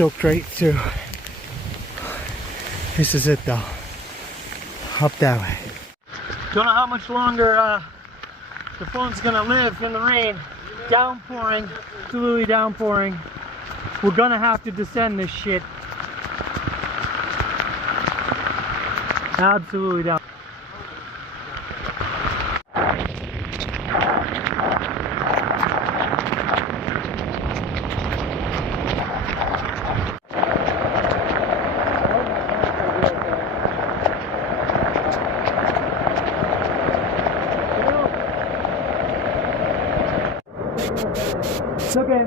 soaked right through. This is it though. Up that way. Don't know how much longer the phone's gonna live in the rain. Downpouring, absolutely downpouring. We're gonna have to descend this shit. Absolutely down. It's okay.